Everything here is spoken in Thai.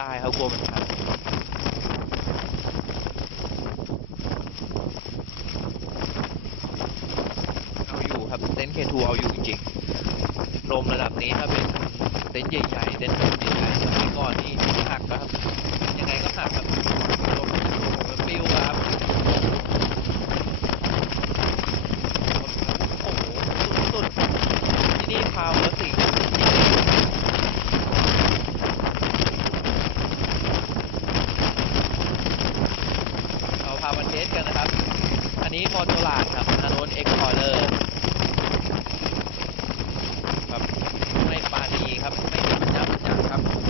ได้ครับกลัวมันพังเอาอยู่ครับเต็นท์เคทูเอาอยู่จริงๆลมระดับนี้ถ้าเป็นเต็นท์ใหญ่ๆเต็นท์แบบใหญ่ๆสมัยก่อนนี่หักนะครับยังไงก็หักครับลมมันปลิวครับโอ้โหสุดๆที่นี่พาวแล้วสิเราพามาเทสกันนะครับอันนี้มอเตอร์ลาดครับอันโน้นเอ็กพอร์เลอร์ครับไม่ปานีครับไม่ยับยั้งครับ